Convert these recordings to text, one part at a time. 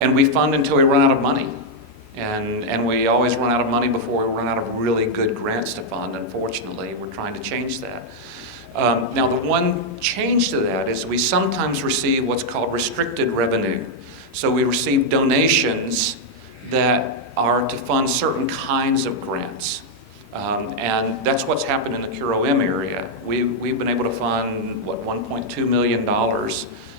And we fund until we run out of money. And we always run out of money before we run out of really good grants to fund. Unfortunately, we're trying to change that. Now, the one change to that is we sometimes receive what's called restricted revenue. So we receive donations that are to fund certain kinds of grants. And that's what's happened in the CureOM area. We've been able to fund, $1.2 million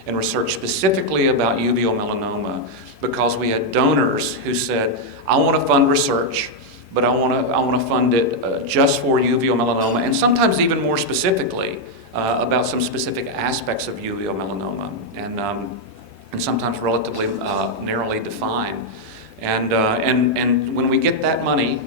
in research specifically about uveal melanoma, because we had donors who said, I want to fund research, but I want to fund it just for uveal melanoma, and sometimes even more specifically about some specific aspects of uveal melanoma, and sometimes relatively narrowly defined. And when we get that money,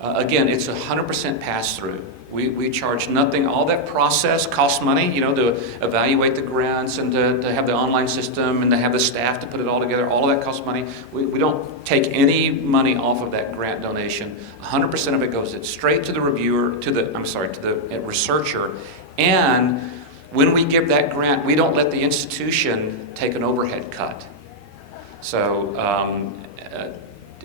again, it's 100% pass-through. We charge nothing. All that process costs money, to evaluate the grants and to have the online system and to have the staff to put it all together. All of that costs money. We don't take any money off of that grant donation. 100% of it goes straight to the reviewer, to the researcher. And when we give that grant, we don't let the institution take an overhead cut. So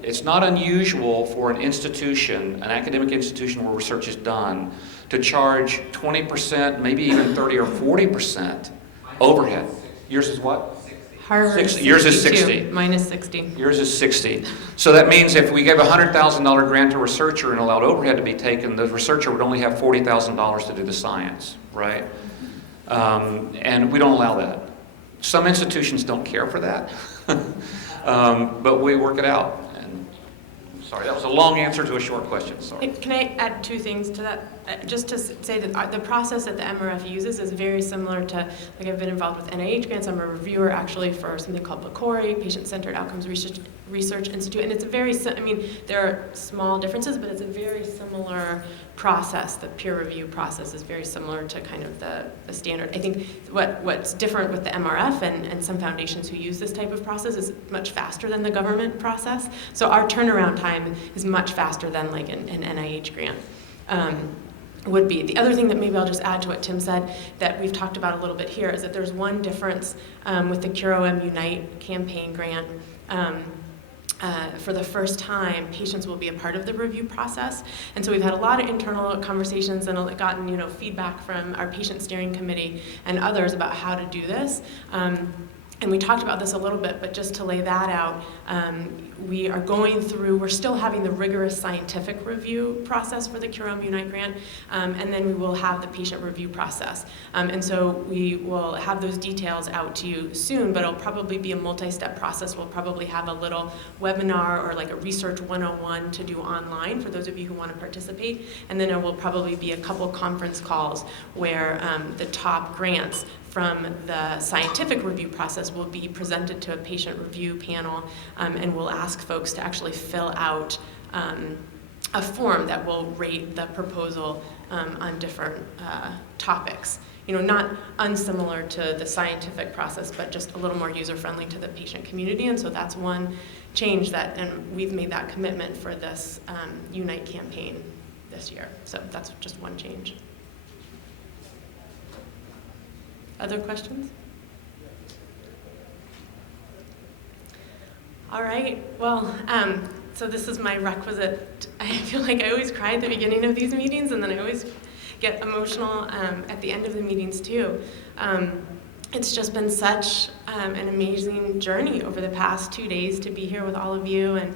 it's not unusual for an institution, an academic institution where research is done, to charge 20%, maybe even 30 or 40% overhead. Yours is what? Harvard, 60. Yours is 60. Mine is 60. Yours is 60. So that means if we gave a $100,000 grant to a researcher and allowed overhead to be taken, the researcher would only have $40,000 to do the science, right? And we don't allow that. Some institutions don't care for that, but we work it out. Sorry, that was a long answer to a short question. Sorry. Can I add two things to that? Just to say that the process that the MRF uses is very similar to, like, I've been involved with NIH grants. I'm a reviewer actually for something called PCORI, Patient-Centered Outcomes Research Institute, and it's a very, there are small differences, but it's a very similar process. The peer review process is very similar to kind of the standard. I think what's different with the MRF and some foundations who use this type of process is much faster than the government process. So our turnaround time is much faster than like an NIH grant would be. The other thing that maybe I'll just add to what Tim said that we've talked about a little bit here is that there's one difference with the CureOM Unite campaign grant. For the first time, patients will be a part of the review process. And so we've had a lot of internal conversations and gotten feedback from our patient steering committee and others about how to do this. And we talked about this a little bit, but just to lay that out, we're still having the rigorous scientific review process for the CureOM Unite grant, and then we will have the patient review process. And so we will have those details out to you soon, but it'll probably be a multi-step process. We'll probably have a little webinar or like a research 101 to do online for those of you who want to participate. And then there will probably be a couple conference calls where the top grants from the scientific review process will be presented to a patient review panel, and we'll ask folks to actually fill out a form that will rate the proposal on different topics. Not unsimilar to the scientific process, but just a little more user-friendly to the patient community. And so that's one change and we've made that commitment for this Unite campaign this year. So that's just one change. Other questions? All right, well, so this is my requisite. I feel like I always cry at the beginning of these meetings, and then I always get emotional at the end of the meetings too. It's just been such an amazing journey over the past 2 days to be here with all of you, and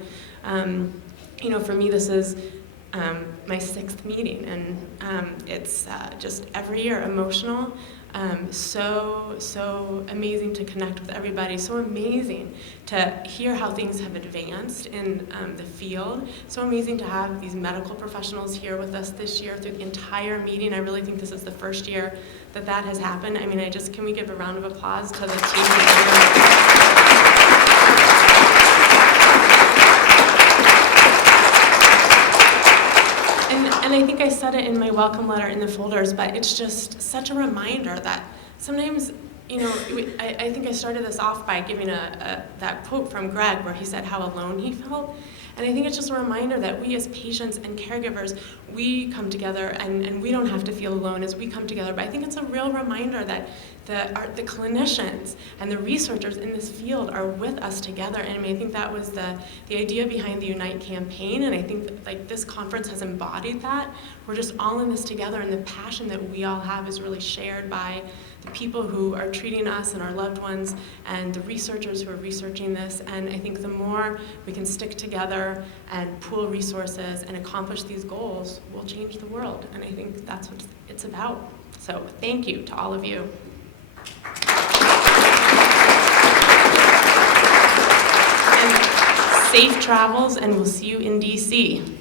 for me this is my 6th meeting, and it's just every year emotional. So amazing to connect with everybody, so amazing to hear how things have advanced in the field, so amazing to have these medical professionals here with us this year through the entire meeting. I really think this is the first year that has happened. I mean, can we give a round of applause to the team? And I think I said it in my welcome letter in the folders, but it's just such a reminder that sometimes I think I started this off by giving that quote from Greg where he said how alone he felt. And I think it's just a reminder that we as patients and caregivers, we come together and we don't have to feel alone as we come together. But I think it's a real reminder that the clinicians and the researchers in this field are with us together. And I mean, I think that was the idea behind the Unite campaign. And I think like this conference has embodied that. We're just all in this together, and the passion that we all have is really shared by the people who are treating us and our loved ones and the researchers who are researching this. And I think the more we can stick together and pool resources and accomplish these goals, we'll change the world. And I think that's what it's about. So thank you to all of you. And safe travels, and we'll see you in DC.